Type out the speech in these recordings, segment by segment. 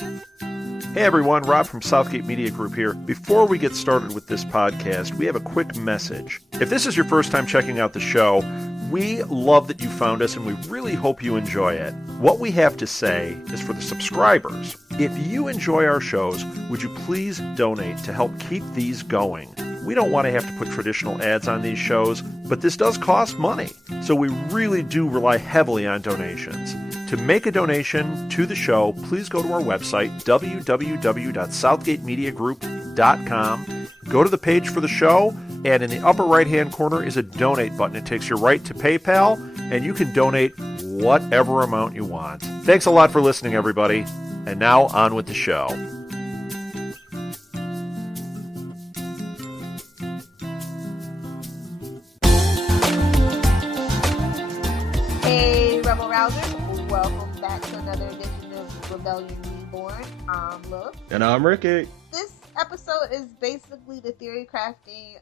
Hey everyone, Rob from Southgate Media Group here. Before we get started with this podcast, we have a quick message. If this is your first time checking out the show, we love that you found us and we really hope you enjoy it. What we have to say is for the subscribers. If you enjoy our shows, would you please donate to help keep these going? We don't want to have to put traditional ads on these shows, but this does cost money. So we really do rely heavily on donations. To make a donation to the show, please go to our website, www.southgatemediagroup.com. Go to the page for the show, and in the upper right-hand corner is a donate button. It takes you right to PayPal, and you can donate whatever amount you want. Thanks a lot for listening, everybody. And now, on with the show. Hey, Rebel Rousers. Welcome back to another edition of Rebellion Reborn. I'm Lil. And I'm Ricky. This episode is basically the theory crafting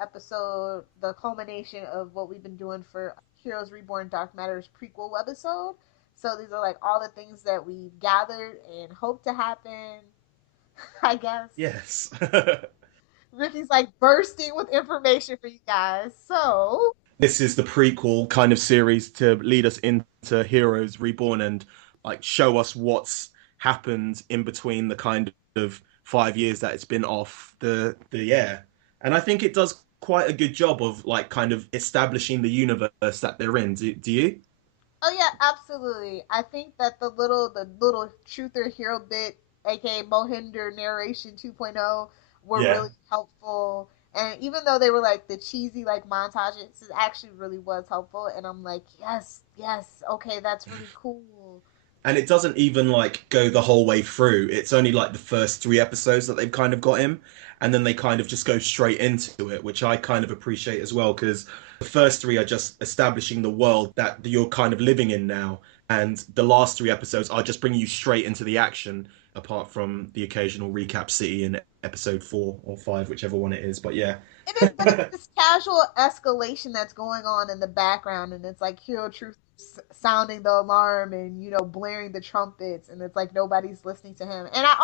episode, the culmination of what we've been doing for Heroes Reborn Dark Matter's prequel webisode. So these are like all the things that we've gathered and hope to happen, I guess. Yes. Ricky's like bursting with information for you guys. So this is the prequel kind of series to lead us into Heroes Reborn and like show us what's happened in between the kind of 5 years that it's been off the air. And I think it does quite a good job of like kind of establishing the universe that they're in. Do you? oh yeah, absolutely. I think that the little truther hero bit, aka Mohinder narration 2.0, were really helpful. And even though they were like the cheesy like montages, it actually really was helpful. And I'm like, yes, okay, that's really cool. And it doesn't even like go the whole way through. It's only like the first 3 episodes that they've kind of got in, and then they kind of just go straight into it, which I kind of appreciate as well, because the first 3 are just establishing the world that you're kind of living in now, and the last 3 episodes are just bringing you straight into the action, apart from the occasional recap city in episode 4 or 5, whichever one it is. But yeah. It is, but it's this casual escalation that's going on in the background, and it's like Hero Truth sounding the alarm and, you know, blaring the trumpets, and it's like nobody's listening to him. And I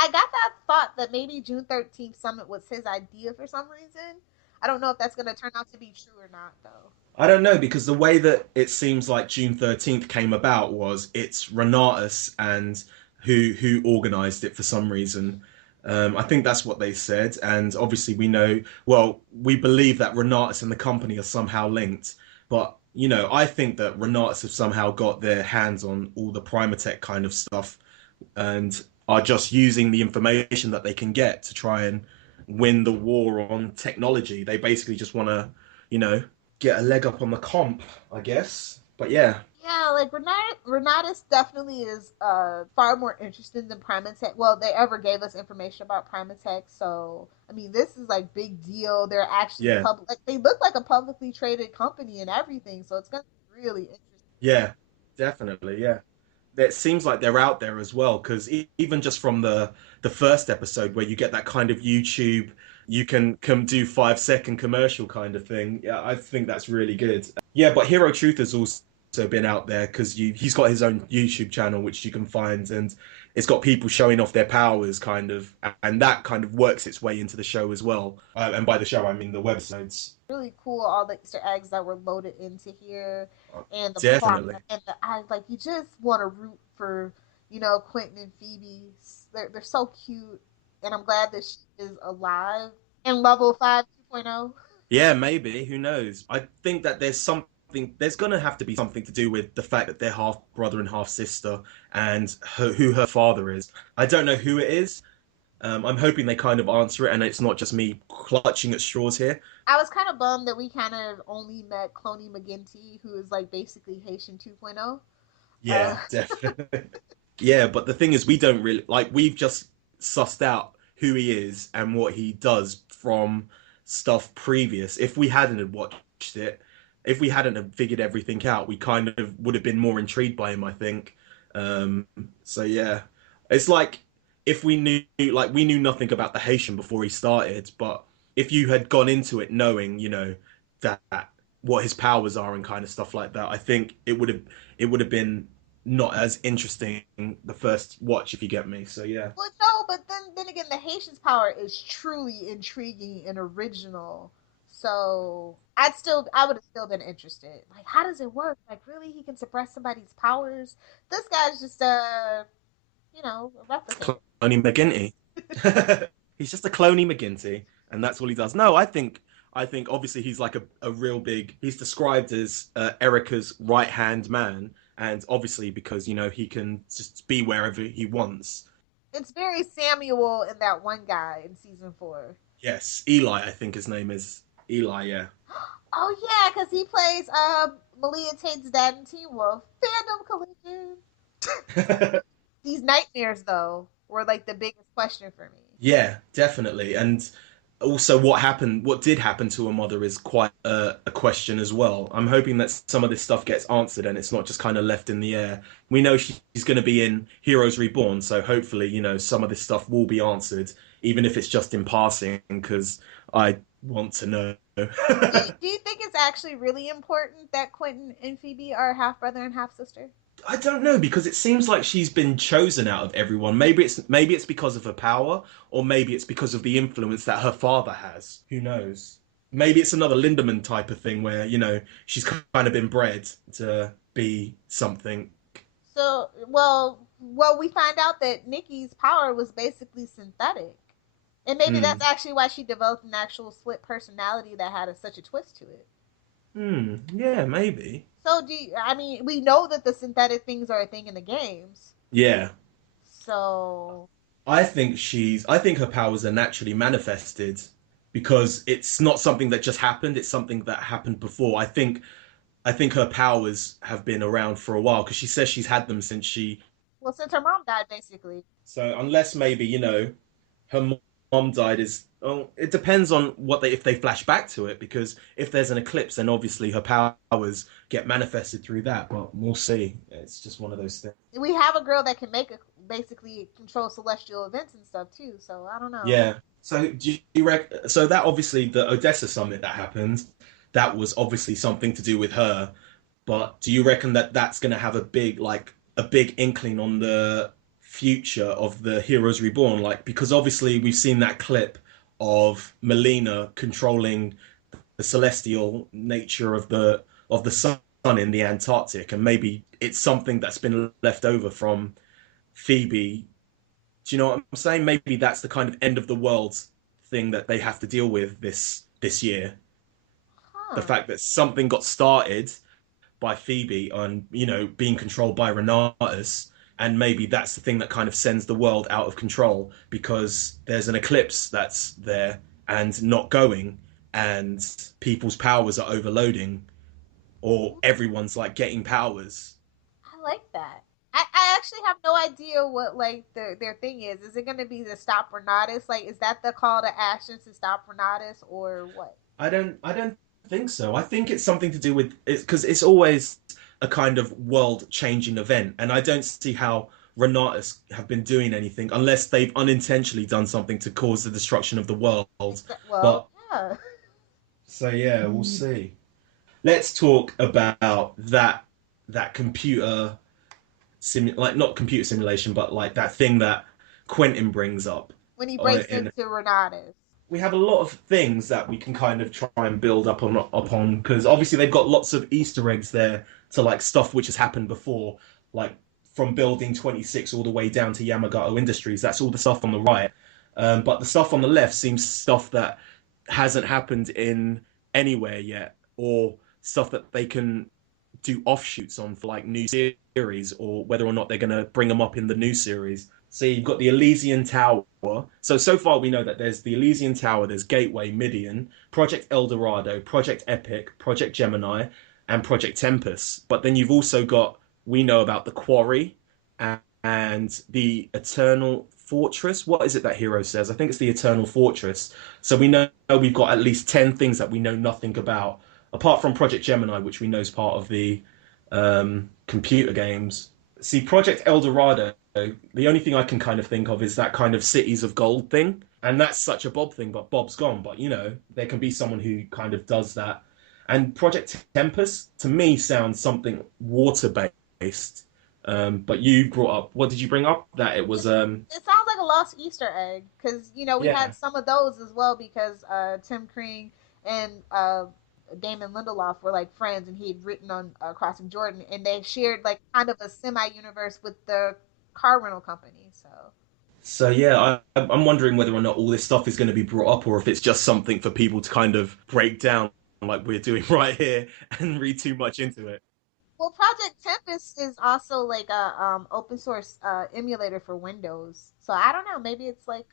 got that thought that maybe June 13th summit was his idea for some reason. I don't know if that's going to turn out to be true or not, though. I don't know, because the way that it seems like June 13th came about was it's Renatus and who organized it for some reason. I think that's what they said, and obviously we believe that Renatus and the company are somehow linked, but you know, I think that Renatus have somehow got their hands on all the Primatech kind of stuff and are just using the information that they can get to try and win the war on technology. They basically just want to, you know, get a leg up on the comp, I guess. But yeah. Yeah, like Renatus definitely is far more interested than Primatech. Well, they ever gave us information about Primatech, so I mean, this is like big deal. They're actually public. They look like a publicly traded company and everything, so it's gonna be really interesting. Yeah, definitely. Yeah, it seems like they're out there as well, because even just from the first episode where you get that kind of YouTube, you can do 5-second commercial kind of thing. Yeah, I think that's really good. Yeah, but Hero Truth has also been out there because he's got his own YouTube channel which you can find, and it's got people showing off their powers kind of, and that kind of works its way into the show as well. And by the show I mean the webisodes. Really cool, all the Easter eggs that were loaded into here, and the definitely plot, and like you just want to root for, you know, Quentin and Phoebe. They're so cute, and I'm glad that she is alive in level 5 2.0. Yeah, maybe, who knows. I think that there's going to have to be something to do with the fact that they're half brother and half sister, and who her father is. I don't know who it is. I'm hoping they kind of answer it and it's not just me clutching at straws here. I was kind of bummed that we kind of only met Cloney McGinty, who is like basically Haitian 2.0. Yeah, definitely. Yeah, but the thing is, we don't really, like, we've just sussed out who he is and what he does from stuff previous. If we hadn't have watched it, if we hadn't have figured everything out, we kind of would have been more intrigued by him, I think. So yeah, it's like if we knew nothing about the Haitian before he started, but if you had gone into it knowing, you know, that what his powers are and kind of stuff like that, I think it would have been not as interesting the first watch, if you get me. So yeah. Well, no, but then again, the Haitian's power is truly intriguing and original. So I would have still been interested. Like, how does it work? Like, really, he can suppress somebody's powers? This guy's just a replicator. Cloney McGinty. He's just a Cloney McGinty, and that's all he does. No, I think obviously he's like a real big. He's described as Erica's right hand man, and obviously because he can just be wherever he wants. It's very Samuel in that one guy in season 4. Yes, Eli, I think his name is Eli. Yeah. Oh yeah, because he plays Malia Tate's dad in Teen Wolf. Fandom collision. These nightmares though were like the biggest question for me. Yeah, definitely. And also, what did happen to her mother is quite a question as well. I'm hoping that some of this stuff gets answered and it's not just kind of left in the air. We know she's going to be in Heroes Reborn, so hopefully, some of this stuff will be answered, even if it's just in passing, because I want to know. Do you think it's actually really important that Quentin and Phoebe are half brother and half sister? I don't know because it seems like she's been chosen out of everyone. Maybe it's because of her power, or maybe it's because of the influence that her father has. Who knows? Maybe it's another Lindemann type of thing where she's kind of been bred to be something. So, we find out that Nikki's power was basically synthetic, and maybe that's Hmm. actually why she developed an actual split personality that had such a twist to it. Hmm. Yeah, maybe. So, I mean, we know that the synthetic things are a thing in the games. Yeah. So, I think her powers are naturally manifested because it's not something that just happened. It's something that happened before. I think her powers have been around for a while because she says she's had them since she. well, since her mom died, basically. So unless maybe her mom died is. Oh, it depends on if they flash back to it, because if there's an eclipse, then obviously her powers get manifested through that. But we'll see. It's just one of those things. We have a girl that can basically control celestial events and stuff too. So I don't know. Yeah. So do you so that obviously the Odessa summit that happened, that was obviously something to do with her. But do you reckon that that's going to have a big inkling on the future of the Heroes Reborn? Like, because obviously we've seen that clip of Melina controlling the celestial nature of the sun in the Antarctic, and maybe it's something that's been left over from Phoebe. Do you know what I'm saying? Maybe that's the kind of end of the world thing that they have to deal with this year. The Huh. fact that something got started by Phoebe on, being controlled by Renatus, and maybe that's the thing that kind of sends the world out of control because there's an eclipse that's there and not going, and people's powers are overloading, or everyone's like getting powers. I like that. I actually have no idea what like their thing is. Is it going to be the stop Renatus? Like, is that the call to action to stop Renatus or what? I don't think so. I think it's something to do with it because it's always a kind of world changing event, and I don't see how Renatus have been doing anything unless they've unintentionally done something to cause the destruction of the world. Well, But yeah. so yeah, we'll see. Let's talk about that computer like not computer simulation, but like that thing that Quentin brings up. When he breaks In into Renatus. we have a lot of things that we can kind of try and build upon because obviously they've got lots of Easter eggs there to like stuff which has happened before, like from Building 26 all the way down to Yamagato Industries. That's all the stuff on the right, but the stuff on the left seems stuff that hasn't happened in anywhere yet, or stuff that they can do offshoots on for like new series, or whether or not they're going to bring them up in the new series. So you've got the Elysian Tower. So far we know that there's the Elysian Tower, there's Gateway, Midian, Project El Dorado, Project Epic, Project Gemini, and Project Tempest. But then you've also got, we know about the Quarry and the Eternal Fortress. What is it that Hero says? I think it's the Eternal Fortress. So we know we've got at least 10 things that we know nothing about, apart from Project Gemini, which we know is part of the computer games. See, Project El Dorado, the only thing I can kind of think of is that kind of cities of gold thing. And that's such a Bob thing, but Bob's gone. But, there can be someone who kind of does that. And Project Tempest, to me, sounds something water based. But you brought up, what did you bring up? That it was, It sounds like a lost Easter egg because we yeah. had some of those as well because Tim Kring and Damon Lindelof were like friends, and he had written on Crossing Jordan, and they shared like kind of a semi-universe with the car rental company. So So yeah, I'm wondering whether or not all this stuff is going to be brought up, or if it's just something for people to kind of break down, like we're doing right here, and read too much into it. well, Project Tempest is also like a open source emulator for Windows. So I don't know. Maybe it's like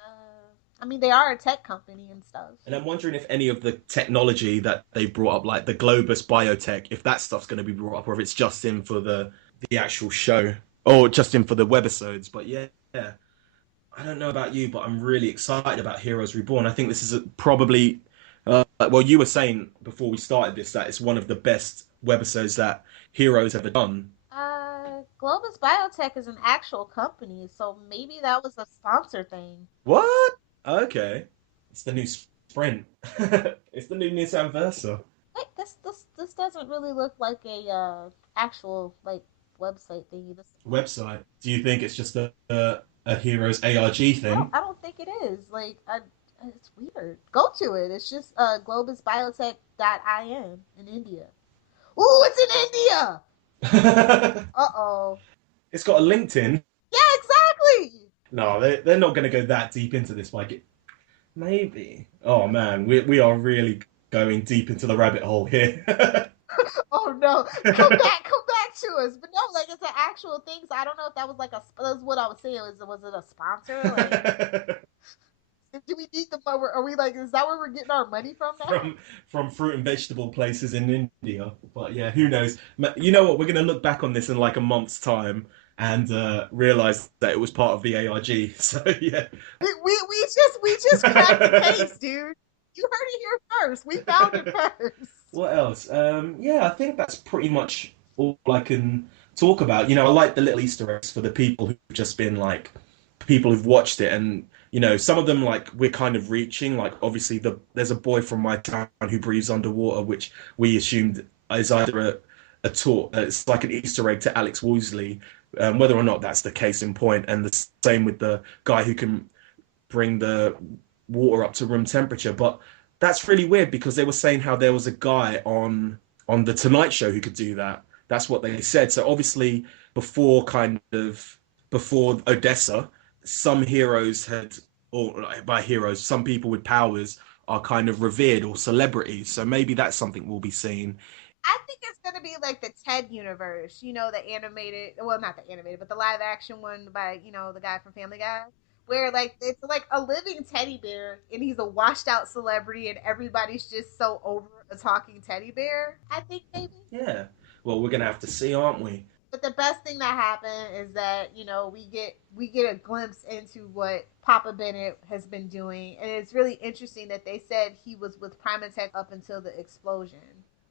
I mean, they are a tech company and stuff. And I'm wondering if any of the technology that they brought up, like the Globus biotech, if that stuff's going to be brought up, or if it's just in for the actual show, or just in for the webisodes. But yeah, I don't know about you, but I'm really excited about Heroes Reborn. I think this is probably, well, you were saying before we started this that it's one of the best webisodes that Heroes ever done. Globus Biotech is an actual company, so maybe that was a sponsor thing. What? Okay, it's the new Sprint. It's the new Nissan Versa Wait, this doesn't really look like a actual like website thingy. This website. Do you think it's just a Heroes ARG thing? I don't think it is. It's weird. Go to it. It's just globusbiotech.in in India. Ooh, it's in India. Uh-oh. It's got a LinkedIn. Yeah, exactly. No, they're not going to go that deep into this. Like, maybe. Oh man, we are really going deep into the rabbit hole here. Oh no. Come back to us. But no, like it's an actual thing. So I don't know if that was like that's what I was saying. Was it a sponsor? Like do we need the money? Are we like, is that where we're getting our money from now? from fruit and vegetable places in India. But yeah, who knows? You know what? We're gonna look back on this in like a month's time and realize that it was part of the ARG. So yeah. We just cracked the case, dude. You heard it here first. We found it first. What else? Yeah, I think that's pretty much all I can talk about. You know, I like the little Easter eggs for the people who've just been like people who've watched it, and you know, some of them like we're kind of reaching. Like obviously, there's a boy from my town who breathes underwater, which we assumed is either a tour. It's like an Easter egg to Alex Woosley. Whether or not that's the case in point, and the same with the guy who can bring the water up to room temperature. But that's really weird because they were saying how there was a guy on the Tonight Show who could do that. That's what they said. So obviously before kind of before Odessa, some heroes had, or by heroes, some people with powers are kind of revered or celebrities. So maybe that's something we'll be seeing. I think it's gonna be like the Ted universe, the animated, well, not the animated, but the live action one by the guy from Family Guy, where like it's like a living teddy bear, and he's a washed out celebrity, and everybody's just so over a talking teddy bear. I think maybe. Yeah. Well, we're gonna have to see, aren't we? But the best thing that happened is that we get a glimpse into what Papa Bennett has been doing, and it's really interesting that they said he was with Primatech up until the explosion.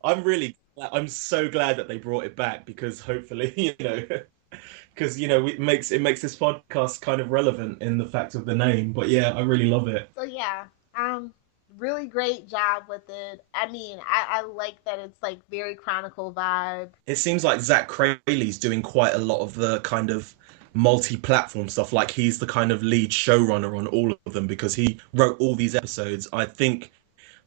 I'm so glad that they brought it back because hopefully, because it makes this podcast kind of relevant in the fact of the name. But yeah, I really love it. So yeah, really great job with it. I mean, I like that it's like very Chronicle vibe. It seems like Zach Crayley's doing quite a lot of the kind of multi-platform stuff. Like he's the kind of lead showrunner on all of them because he wrote all these episodes. I think,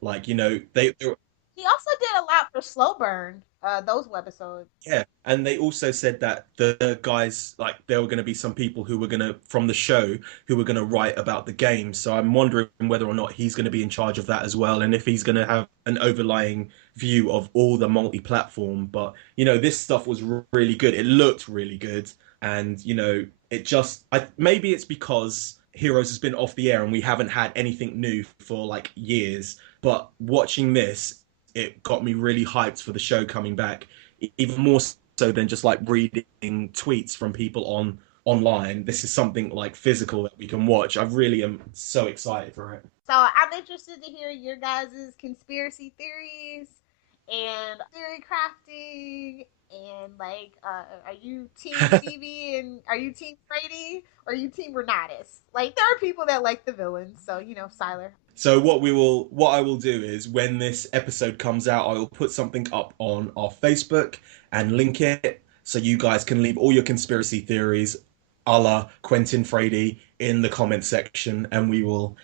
like they He also did a lot for Slow Burn, those webisodes. yeah, and they also said that the guys, like, there were going to be some people who were going to, from the show, who were going to write about the game. So I'm wondering whether or not he's going to be in charge of that as well, and if he's going to have an overlying view of all the multi-platform. But, this stuff was really good. It looked really good. And, it just, maybe it's because Heroes has been off the air and we haven't had anything new for like years. But watching this, it got me really hyped for the show coming back, even more so than just like reading tweets from people online. This is something like physical that we can watch. I really am so excited for it. So I'm interested to hear your guys' conspiracy theories and theory crafting. And like, are you Team Stevie and are you Team Brady or are you Team Renatus? Like, there are people that like the villains, so Siler. So what I will do is when this episode comes out, I will put something up on our Facebook and link it. so you guys can leave all your conspiracy theories a la Quentin Frady in the comment section, and we will,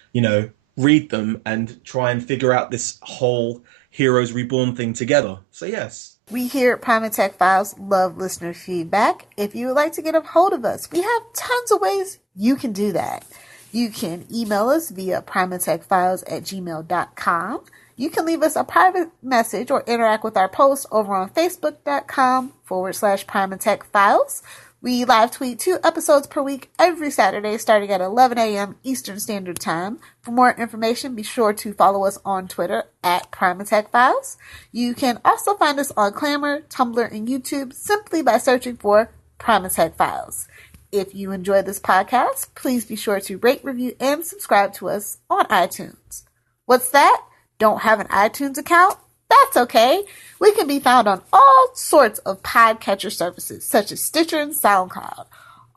read them and try and figure out this whole Heroes Reborn thing together. So yes. We here at Prime and Tech Files love listener feedback. If you would like to get a hold of us, we have tons of ways you can do that. You can email us via primeandtechfiles@gmail.com. You can leave us a private message or interact with our posts over on facebook.com/primeandtechfiles. We live tweet 2 episodes per week every Saturday starting at 11 a.m. Eastern Standard Time. For more information, be sure to follow us on Twitter at Prime and Tech Files. You can also find us on Clamor, Tumblr, and YouTube simply by searching for Prime and Tech Files. If you enjoy this podcast, please be sure to rate, review, and subscribe to us on iTunes. What's that? Don't have an iTunes account? That's okay. We can be found on all sorts of podcatcher services, such as Stitcher and SoundCloud.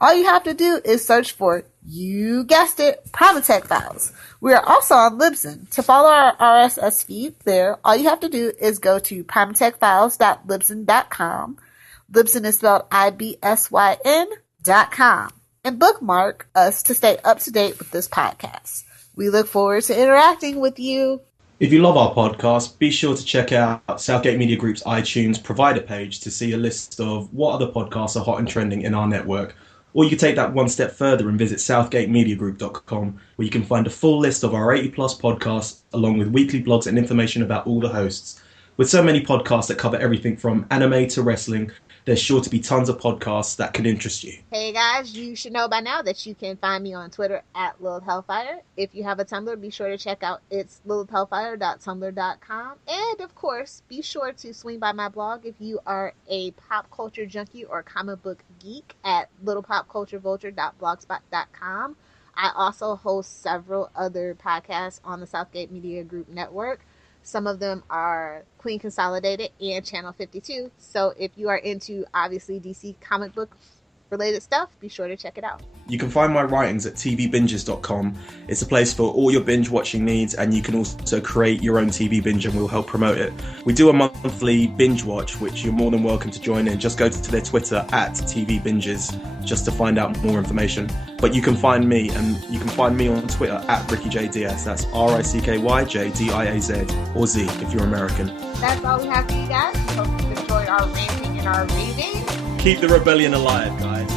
All you have to do is search for, you guessed it, Prime and Tech Files. We are also on Libsyn. To follow our RSS feed there, all you have to do is go to primeandtechfiles.libsyn.com. Libsyn is spelled IBSYN.com. And bookmark us to stay up to date with this podcast. We look forward to interacting with you. If you love our podcast, be sure to check out Southgate Media Group's iTunes provider page to see a list of what other podcasts are hot and trending in our network. Or you can take that one step further and visit southgatemediagroup.com, where you can find a full list of our 80-plus podcasts, along with weekly blogs and information about all the hosts. With so many podcasts that cover everything from anime to wrestling, there's sure to be tons of podcasts that could interest you. Hey guys, you should know by now that you can find me on Twitter at Lilith Hellfire. If you have a Tumblr, be sure to check out it's lilithhellfire.tumblr.com. And of course, be sure to swing by my blog if you are a pop culture junkie or comic book geek at littlepopculturevulture.blogspot.com. I also host several other podcasts on the Southgate Media Group network. Some of them are Queen Consolidated and Channel 52. So if you are into, obviously, DC comic book related stuff, be sure to check it out. You can find my writings at tvbinges.com. It's a place for all your binge watching needs, and you can also create your own TV binge and we'll help promote it. We do a monthly binge watch, which you're more than welcome to join in. Just go to their Twitter at tvbinges just to find out more information. But you can find me, and you can find me on Twitter at RickyJDiaz. That's RICKYJDIAZ, or Z if you're American. That's all we have for you guys. We hope you enjoyed our ranting and our reading. Keep the rebellion alive, guys.